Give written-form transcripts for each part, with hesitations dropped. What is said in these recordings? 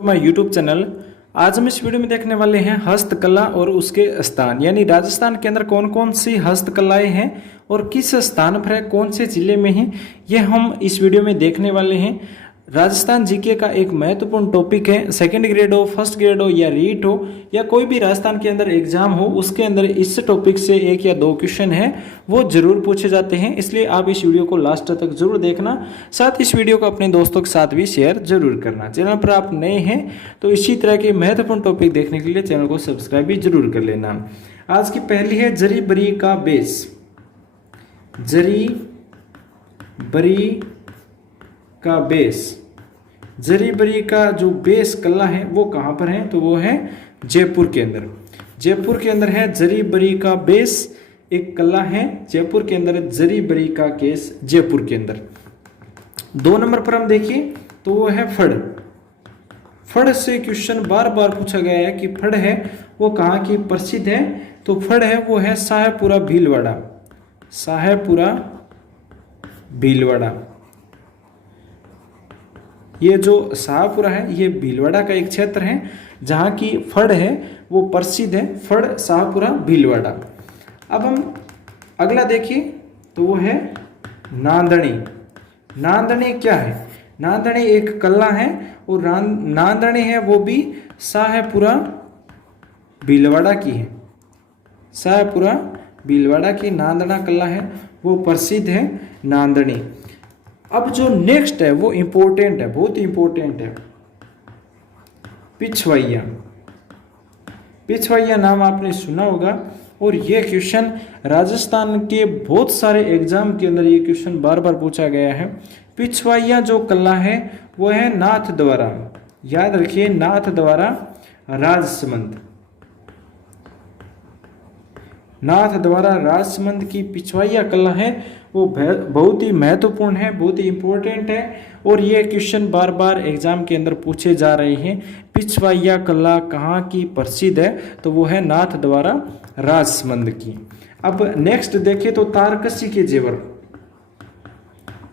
My YouTube channel. आज हम इस वीडियो में देखने वाले हैं हस्तकला और उसके स्थान, यानी राजस्थान के अंदर कौन कौन सी हस्तकलाएं हैं और किस स्थान पर है, कौन से जिले में हैं, ये हम इस वीडियो में देखने वाले हैं। राजस्थान जीके का एक महत्वपूर्ण टॉपिक है। सेकंड ग्रेड हो, फर्स्ट ग्रेड हो या रीट हो या कोई भी राजस्थान के अंदर एग्जाम हो, उसके अंदर इस टॉपिक से एक या दो क्वेश्चन है वो जरूर पूछे जाते हैं। इसलिए आप इस वीडियो को लास्ट तक जरूर देखना, साथ इस वीडियो को अपने दोस्तों के साथ भी शेयर जरूर करना। चैनल पर आप नए हैं तो इसी तरह के महत्वपूर्ण टॉपिक देखने के लिए चैनल को सब्सक्राइब भी जरूर कर लेना। आज की पहली है जरी बरी का बेस। जरी बरी का बेस, जरी बरी का जो बेस कला है वो कहाँ पर है, तो वो है जयपुर के अंदर। जयपुर के अंदर है जरी बरी का बेस, एक कला है जयपुर के अंदर, जरी बरी का केस जयपुर के अंदर। 2 नंबर पर हम देखिए तो वो है फड़। फड़ से क्वेश्चन बार बार पूछा गया है कि फड़ है वो कहाँ की प्रसिद्ध है, तो फड़ है वो है साहेबपुरा भीलवाड़ा। साहेबपुरा भीलवाड़ा, ये जो शाहपुरा है ये भीलवाड़ा का एक क्षेत्र है जहाँ की फड़ है वो प्रसिद्ध है, फड़ शाहपुरा भीलवाड़ा। अब हम अगला देखिए तो वो है नांदनी। नांदनी क्या है? नांदनी एक कला है और नांदनी है वो भी शाहपुरा भीलवाड़ा की है। शाहपुरा भीलवाड़ा की नांदना कला है वो प्रसिद्ध है नांदनी। अब जो नेक्स्ट है वो इंपॉर्टेंट है, बहुत ही इंपॉर्टेंट है, पिछवैया। पिछवैया नाम आपने सुना होगा और ये क्वेश्चन राजस्थान के बहुत सारे एग्जाम के अंदर ये क्वेश्चन बार बार पूछा गया है। पिछवैया जो कला है वो है नाथ द्वारा, याद रखिए, नाथ द्वारा राजसमंद। नाथ द्वारा राजसमंद की पिछवैया कला है वो बहुत ही महत्वपूर्ण है, बहुत ही इंपॉर्टेंट है और ये क्वेश्चन बार बार एग्जाम के अंदर पूछे जा रहे हैं। पिछवैया कला कहाँ की प्रसिद्ध है, तो वो है नाथ द्वारा राजसमंद की। अब नेक्स्ट देखें तो तारकसी के जेवर।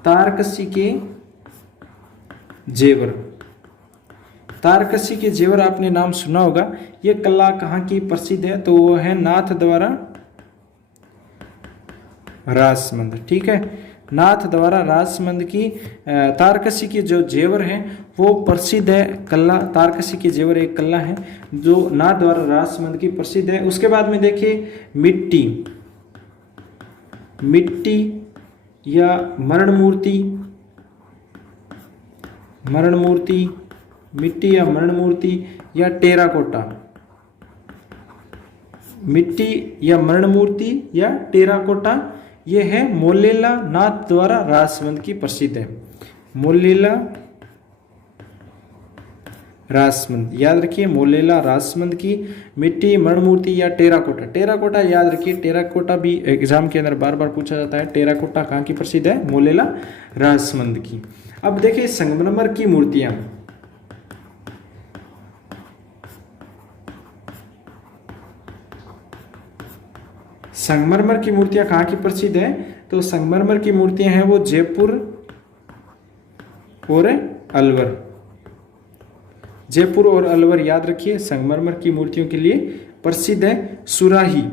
तारकसी के जेवर, तारकसी के जेवर आपने नाम सुना होगा। ये कला कहाँ की प्रसिद्ध है, तो वो है नाथ द्वारा राजसमंद। ठीक है, नाथ द्वारा राजसमंद की तारकसी के जो जेवर हैं वो प्रसिद्ध है कला। तारकसी के जेवर एक कला है जो नाथ द्वारा राजसमंद की प्रसिद्ध है। उसके बाद में देखिए मिट्टी, मिट्टी या मरण मूर्ति। मरण मूर्ति, मिट्टी या मरण मूर्ति या टेराकोटा। मिट्टी या मरण मूर्ति या टेराकोटा, ये है मोलेला नाथ द्वारा राजसमंद की प्रसिद्ध है। मोलेला राजसमंद, याद रखिए, मोलेला राजसमंद की मिट्टी, मरण मूर्ति या टेराकोटा। टेराकोटा याद रखिए, टेराकोटा भी एग्जाम के अंदर बार बार पूछा जाता है। टेराकोटा कहाँ की प्रसिद्ध है? मोलेला राजसमंद की। अब देखिए संगमरमर की मूर्तियां। संगमरमर की मूर्तियां कहाँ की प्रसिद्ध है, तो संगमरमर की मूर्तियां हैं वो जयपुर और अलवर। जयपुर और अलवर याद रखिए, संगमरमर की मूर्तियों के लिए प्रसिद्ध है। सुराही,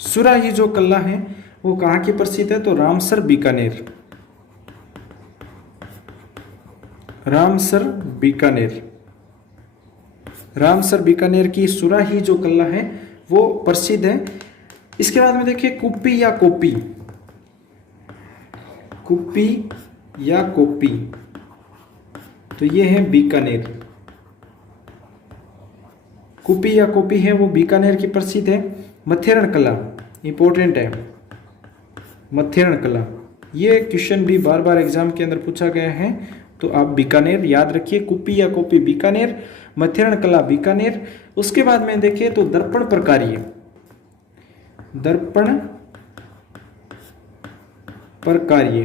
सुराही जो कला है वो कहाँ की प्रसिद्ध है, तो Ramsar Bikaner. Ramsar Bikaner, Ramsar Bikaner की सुराही जो कला है वो प्रसिद्ध है। इसके बाद में देखिए कुप्पी या कोपी। कुप्पी या कोपी, तो ये है बीकानेर। कुप्पी या कोपी है वो बीकानेर की प्रसिद्ध है। मथेरण कला इंपॉर्टेंट है। मथेरण कला, ये क्वेश्चन भी बार बार एग्जाम के अंदर पूछा गया है, तो आप बीकानेर याद रखिए। कुप्पी या कोपी बीकानेर, मथेरण कला बीकानेर। उसके बाद में देखिए तो दर्पण प्रकार्य। दर्पण प्रकार्य,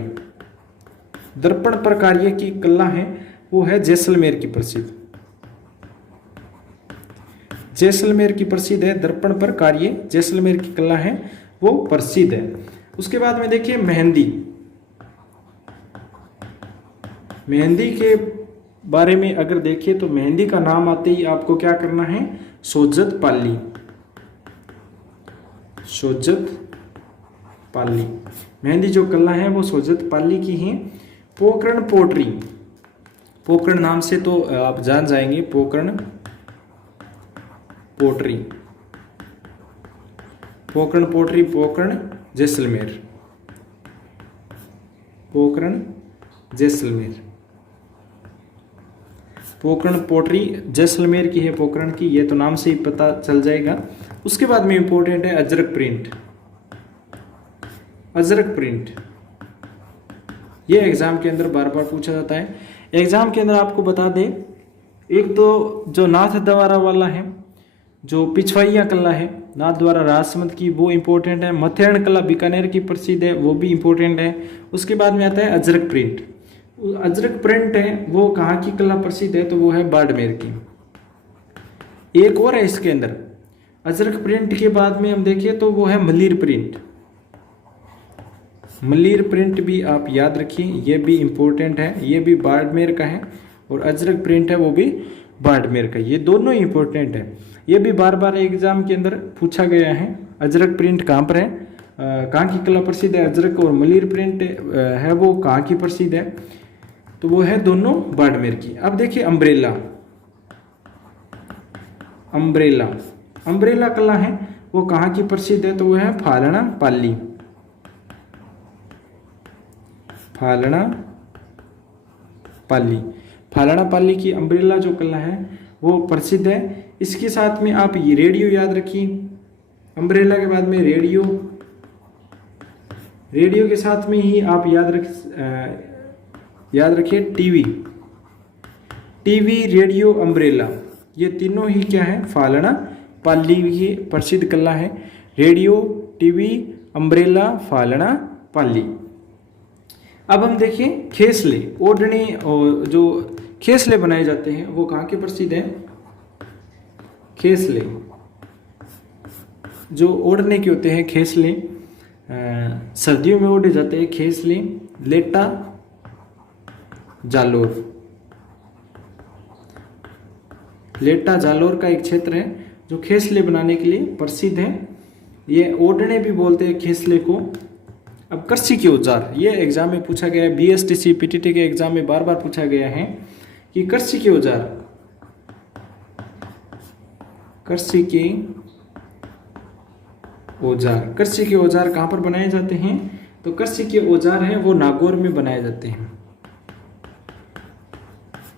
दर्पण प्रकार्य की कला है वो है जैसलमेर की प्रसिद्ध। जैसलमेर की प्रसिद्ध है दर्पण प्रकार्य, जैसलमेर की कला है वो प्रसिद्ध है। उसके बाद में देखिए मेहंदी। मेहंदी के बारे में अगर देखिए तो मेहंदी का नाम आते ही आपको क्या करना है, सोजत पाली, सोजत पाली। मेहंदी जो कला है वो सोजत पाली की है। पोकरण पोटरी, पोकरण नाम से तो आप जान जाएंगे, पोकरण पोटरी, पोकरण पोटरी, पोकरण जैसलमेर, पोकरण जैसलमेर, पोकरण पोटरी जैसलमेर की है पोकरण की, ये तो नाम से ही पता चल जाएगा। उसके बाद में इंपॉर्टेंट है अजरक प्रिंट, अजरक प्रिंट, ये एग्जाम के अंदर बार बार पूछा जाता है। एग्जाम के अंदर आपको बता दें, एक तो जो नाथ द्वारा वाला है, जो पिछवाइया कला है नाथ द्वारा राजसमंद की, वो इंपॉर्टेंट है। मथेरण कला बीकानेर की प्रसिद्ध है, वो भी इंपॉर्टेंट है। उसके बाद में आता है अजरक प्रिंट, अजरक प्रिंट है वो कहाँ की कला प्रसिद्ध है, तो वो है बाड़मेर की। एक और है इसके अंदर, अजरक प्रिंट के बाद में हम देखें तो वो है मलीर प्रिंट, मलीर प्रिंट भी आप याद रखिए, ये भी इंपॉर्टेंट है, ये भी बाड़मेर का है, और अजरक प्रिंट है वो भी बाड़मेर का, ये दोनों इंपॉर्टेंट है। ये भी बार बार एग्जाम के अंदर पूछा गया है। अजरक प्रिंट कहाँ पर है, कहाँ की कला प्रसिद्ध है, अजरक और मलीर प्रिंट है वो कहाँ की प्रसिद्ध है, तो वो है दोनों बाड़मेर की। अब देखिए अम्ब्रेला, अम्ब्रेला, अम्ब्रेला कला है वो कहाँ की प्रसिद्ध है, तो वो है फालना पाली, फालना पाली, फालना पाली की अम्ब्रेला जो कला है वो प्रसिद्ध है। इसके साथ में आप ये रेडियो याद रखिए, अम्ब्रेला के बाद में रेडियो, रेडियो के साथ में ही आप याद रखिए टीवी, टीवी, रेडियो, अम्ब्रेला, ये तीनों ही क्या है, फालना पाली की प्रसिद्ध कला है। रेडियो, टीवी, अम्ब्रेला, फालना पाली। अब हम देखें खेसले, ओढ़ने, और जो खेसले बनाए जाते हैं वो कहाँ के प्रसिद्ध हैं, खेसले, जो ओढ़ने के होते हैं खेसले, सर्दियों में ओढ़े जाते हैं खेसले। लेटा जालोर, लेटा जालोर का एक क्षेत्र है जो खेसले बनाने के लिए प्रसिद्ध है, ये ओढ़ने भी बोलते हैं खेसले को। अब कृषि के औजार, ये एग्जाम में पूछा गया है, बीएसटीसी पीटीटी के एग्जाम में बार बार पूछा गया है कि कृषि के औजार, कृषि के औजार, कृषि के औजार कहाँ पर बनाए जाते हैं, तो कृषि के औजार हैं वो नागौर में बनाए जाते हैं।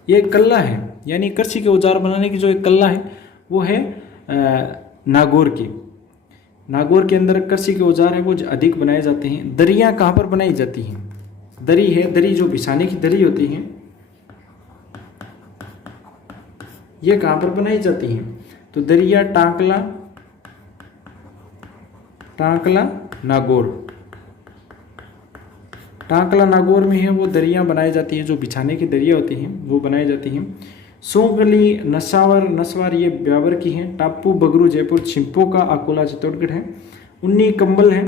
ये एक कला है, यानी कृषि के औजार बनाने की जो एक कला है वो है नागौर की। नागौर के अंदर कृषि के औजार है वो अधिक बनाए जाते हैं। दरियाँ कहाँ पर बनाई जाती हैं, दरी है, दरी जो बिछाने की दरी होती है, ये कहाँ पर बनाई जाती हैं, तो दरिया टांकला, टांकला नागौर, टांकला नागौर में है वो दरियाँ बनाई जाती हैं, जो बिछाने की दरिया होती हैं वो बनाई जाती हैं। सोगली, नसावर, नसवार ये ब्यावर की हैं। टापू, बगरू जयपुर, छिंपो का अकोला चित्तौड़गढ़ है। उन्नी कंबल है,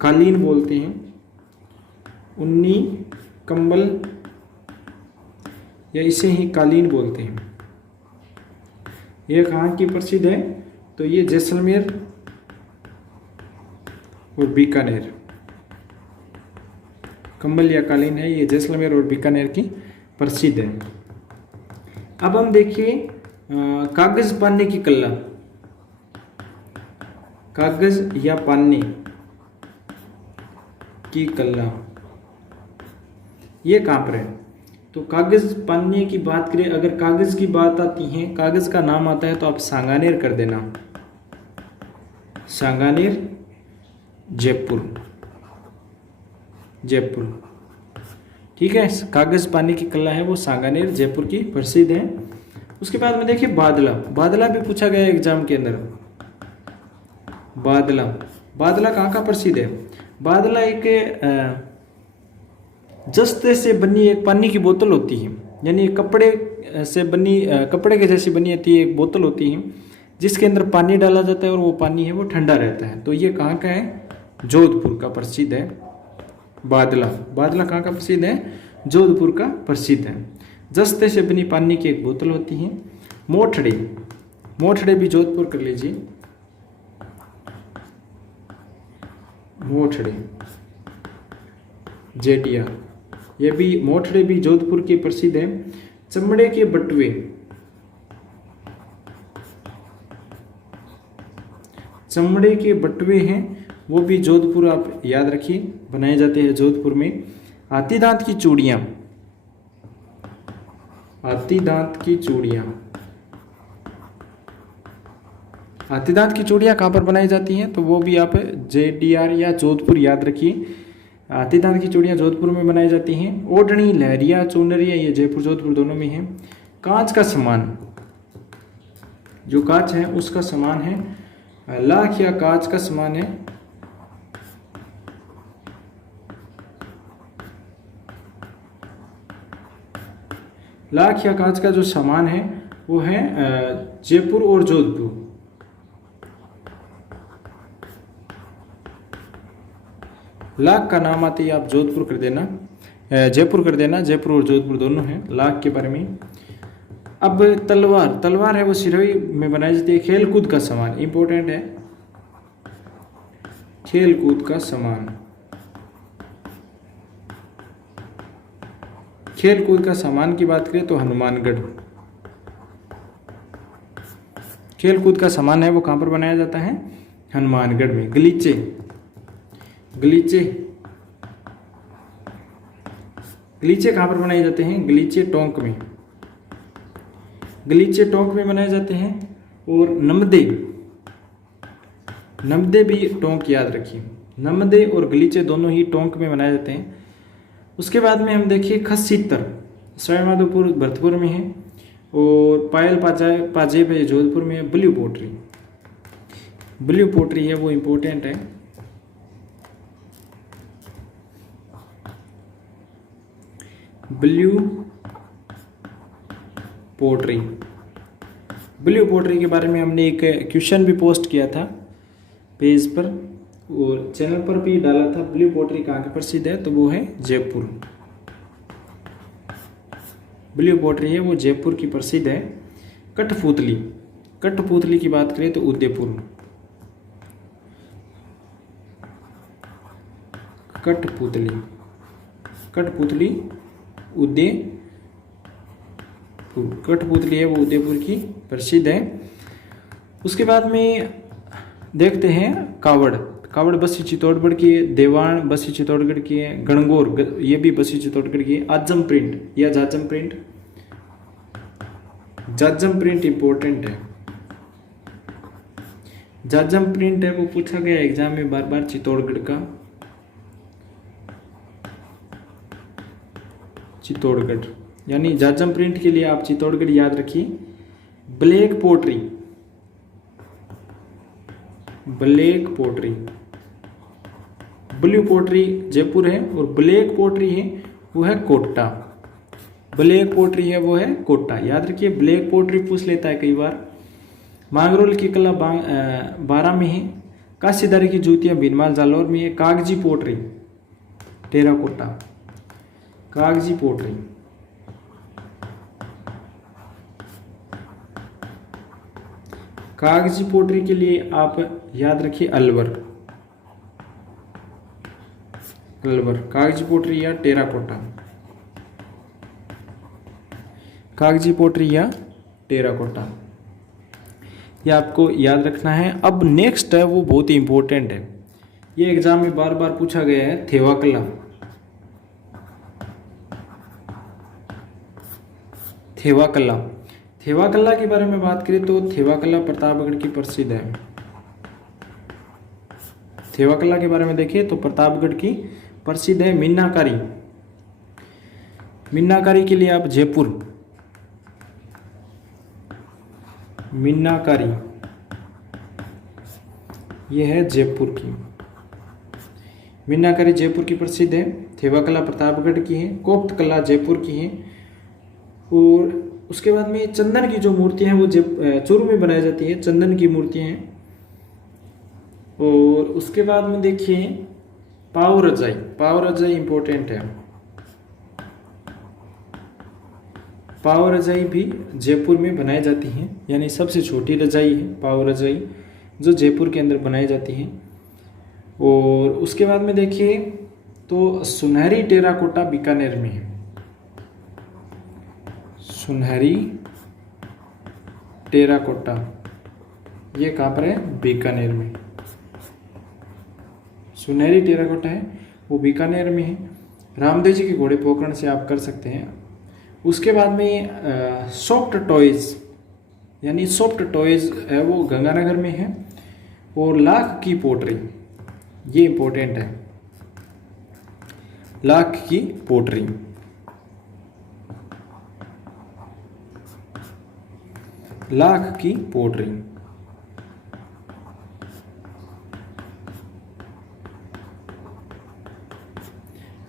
कालीन बोलते हैं, उन्नी कंबल या इसे ही कालीन बोलते हैं। ये कहाँ की प्रसिद्ध है, तो ये जैसलमेर और बीकानेर, कंबल या कालीन है ये जैसलमेर और बीकानेर की प्रसिद्ध है। अब हम देखिए कागज पानने की कला, कागज या पानने की कला, ये कहाँ पर है, तो कागज पानने की बात करें, अगर कागज की बात आती है, कागज का नाम आता है तो आप सांगानेर कर देना, सांगानेर जयपुर, जयपुर, ठीक है। कागज पानी की कला है वो सांगानेर जयपुर की प्रसिद्ध है। उसके बाद में देखिए बादला, बादला भी पूछा गया एग्जाम के अंदर। बादला, बादला कहाँ का प्रसिद्ध है, बादला एक जस्ते से बनी एक पानी की बोतल होती है, यानी कपड़े से बनी, कपड़े के जैसी बनी होती है, एक बोतल होती है जिसके अंदर पानी डाला जाता है और वो पानी है वो ठंडा रहता है। तो ये कहाँ का है, जोधपुर का प्रसिद्ध है बादला। बादला कहाँ का प्रसिद्ध है, जोधपुर का प्रसिद्ध है। जस्ते से बनी पानी की एक बोतल होती है। मोठड़े, मोठड़े भी जोधपुर कर लीजिए, मोठड़े जेडीआर, ये भी मोठड़े भी जोधपुर के प्रसिद्ध है। चमड़े के बटुए, चमड़े के बटुए हैं वो भी जोधपुर आप याद रखिए, बनाए जाते हैं जोधपुर में। हाथी दांत की चूड़ियाँ, हाथी दांत की चूड़ियाँ, हाथी दांत की चूड़ियाँ कहाँ पर बनाई जाती हैं, तो वो भी आप जेडीआर या जोधपुर याद रखिए। हाथी दांत की चूड़ियाँ जोधपुर में बनाई जाती हैं। ओढ़नी, लहरिया, चुनरिया ये जयपुर जोधपुर दोनों में है। कांच का सामान, जो कांच है उसका सामान है लाख या कांच का सामान है लाख या कांच का जो सामान है वो है जयपुर और जोधपुर। लाख का नाम आते ही आप जोधपुर कर देना, जयपुर कर देना, जयपुर और जोधपुर दोनों हैं लाख के बारे में। अब तलवार, तलवार है वो सिरोही में बनाई जाती है। खेल कूद का सामान इंपॉर्टेंट है, खेल कूद का सामान, खेल कूद का सामान की बात करें तो हनुमानगढ़, खेल कूद का सामान है वो कहाँ पर बनाया जाता है, हनुमानगढ़ में। गलीचे, गलीचे, गलीचे कहाँ पर बनाए जाते हैं, गलीचे टोंक में, गलीचे टोंक में बनाए जाते हैं। और नमदे, नमदे भी टोंक याद रखिए, नमदे और गलीचे दोनों ही टोंक में बनाए जाते हैं। उसके बाद में हम देखिए खसीतर, सवाईमाधोपुर भरतपुर में है। और पायल पाजेब है जोधपुर में है। ब्लू पोट्री, ब्लू पोट्री है वो इम्पोर्टेंट है। ब्लू पोट्री, ब्लू पोट्री के बारे में हमने एक क्वेश्चन भी पोस्ट किया था पेज पर और चैनल पर भी डाला था। ब्लू पोट्री कहाँ के प्रसिद्ध है, तो वो है जयपुर। ब्लू पोट्री है वो जयपुर की प्रसिद्ध है। कठपुतली, कठपुतली की बात करें तो उदयपुर, कठपुतली, कठपुतली उदयपुर, कठपुतली है वो उदयपुर की प्रसिद्ध है। उसके बाद में देखते हैं कावड़, कावड़ बसी चित्तौड़गढ़ की है। देवान बसी चित्तौड़गढ़ की है। गणगौर ये भी बसी चित्तौड़गढ़ की है। आजम प्रिंट या जाजम प्रिंट, जाजम प्रिंट इंपॉर्टेंट है। जाजम प्रिंट है वो पूछा गया एग्जाम में बार बार चित्तौड़गढ़ का, चित्तौड़गढ़ यानी जाजम प्रिंट के लिए आप चित्तौड़गढ़ याद रखिए। Black pottery, black pottery, blue pottery Jaipur है और ब्लैक पोट्री है वो है कोटा, ब्लैक पोट्री है वो है कोटा याद रखिए। ब्लैक पोट्री पूछ लेता है कई बार। मांगरोल की कला बारा में है। काशीदारी की जूतियां भीनमाल जालौर में है। कागजी पोट्री टेराकोटा, कागजी पोट्री, कागजी पोट्री के लिए आप याद रखिए अलवर, अलवर कागजी पोट्री या टेराकोटा, कागजी पोट्री या टेराकोटा, ये आपको याद रखना है। अब नेक्स्ट है वो बहुत ही इंपॉर्टेंट है, ये एग्जाम में बार बार पूछा गया है। थेवाकला, थेवाकला, थेवाकला के बारे में बात करें तो थेवाकला प्रतापगढ़ की प्रसिद्ध है। थेवाकला के बारे में देखिए तो प्रतापगढ़ की प्रसिद्ध है। मीनाकारी, मीनाकारी के लिए आप जयपुर, मीनाकारी ये है जयपुर की, मीनाकारी जयपुर की प्रसिद्ध है। थेवाकला प्रतापगढ़ की है। कोप्त कला जयपुर की है। और उसके बाद में चंदन की जो मूर्तियां हैं वो चूरू में बनाई जाती है, चंदन की मूर्तियां हैं। और उसके बाद में देखिए पाव रजाई, पाव रजाई इंपॉर्टेंट है। पाव रजाई भी जयपुर में बनाई जाती हैं, यानी सबसे छोटी रजाई है पाव रजाई जो जयपुर के अंदर बनाई जाती है। और उसके बाद में देखिए तो सुनहरी टेराकोटा बीकानेर में है। सुनहरी टेराकोटा ये कहाँ पर है? बीकानेर में। सुनहरी टेराकोटा है वो बीकानेर में है। रामदेव जी के घोड़े पोखरण से आप कर सकते हैं। उसके बाद में सॉफ्ट टॉयज़ यानी सॉफ्ट टॉयज़ है वो गंगानगर में है। और लाख की पोट्री ये इम्पोर्टेंट है, लाख की पोट्री। लाख की पोट्री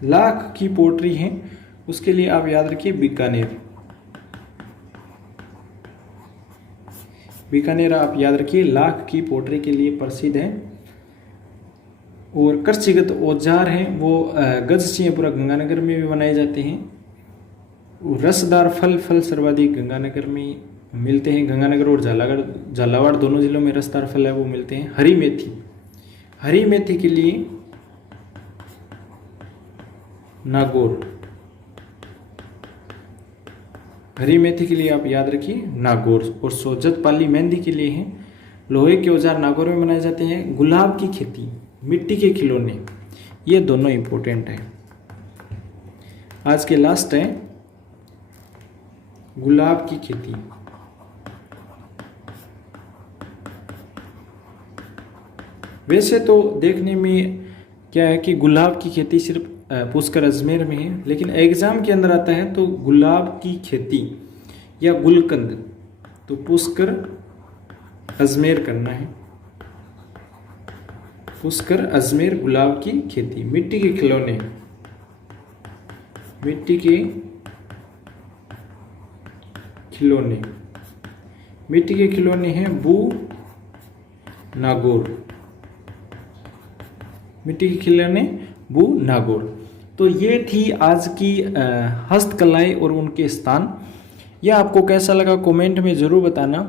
लाख की पोट्री है, उसके लिए आप याद रखिए बीकानेर। बीकानेर आप याद रखिए लाख की पोट्री के लिए प्रसिद्ध है। और कृषिगत औजार हैं वो गजसिंहपुरा गंगानगर में भी बनाए जाते हैं। और रसदार फल सर्वाधिक गंगानगर में मिलते हैं। गंगानगर और झालावाड़ दोनों जिलों में रसदार फल है वो मिलते हैं। हरी मेथी के लिए नागौर। हरी मेथी के लिए आप याद रखिए नागौर। और सोजत पाली मेहंदी के लिए है। लोहे के औजार नागौर में बनाए जाते हैं। गुलाब की खेती, मिट्टी के खिलौने, ये दोनों इंपॉर्टेंट हैं। आज के लास्ट है गुलाब की खेती। वैसे तो देखने में क्या है कि गुलाब की खेती सिर्फ पुष्कर अजमेर में है, लेकिन एग्जाम के अंदर आता है तो गुलाब की खेती या गुलकंद तो पुष्कर अजमेर करना है। पुष्कर अजमेर गुलाब की खेती। मिट्टी के खिलौने, मिट्टी के खिलौने, मिट्टी के खिलौने हैं बू नागौर। मिट्टी के खिलौने बू नागौर। तो ये थी आज की हस्तकलाएं और उनके स्थान। यह आपको कैसा लगा कमेंट में ज़रूर बताना।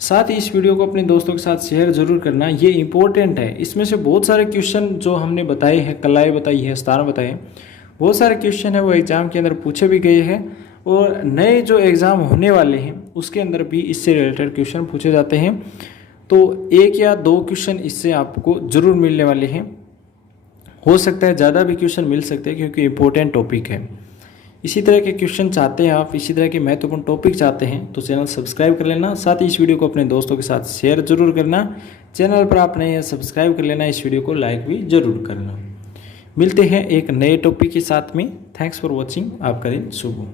साथ ही इस वीडियो को अपने दोस्तों के साथ शेयर जरूर करना, ये इंपॉर्टेंट है। इसमें से बहुत सारे क्वेश्चन जो हमने बताए हैं, कलाएं बताई है, स्थान बताए हैं, बहुत सारे क्वेश्चन है वो एग्जाम के अंदर पूछे भी गए हैं। और नए जो एग्ज़ाम होने वाले हैं उसके अंदर भी इससे रिलेटेड क्वेश्चन पूछे जाते हैं। तो 1 या 2 क्वेश्चन इससे आपको ज़रूर मिलने वाले हैं। हो सकता है ज़्यादा भी क्वेश्चन मिल सकते हैं क्योंकि इम्पोर्टेंट टॉपिक है। इसी तरह के क्वेश्चन चाहते हैं आप, इसी तरह के महत्वपूर्ण टॉपिक चाहते हैं तो चैनल सब्सक्राइब कर लेना। साथ ही इस वीडियो को अपने दोस्तों के साथ शेयर जरूर करना। चैनल पर आप नए हैं सब्सक्राइब कर लेना, इस वीडियो को लाइक भी जरूर करना। मिलते हैं एक नए टॉपिक के साथ में। Thanks for watching. आपका दिन शुभ हो।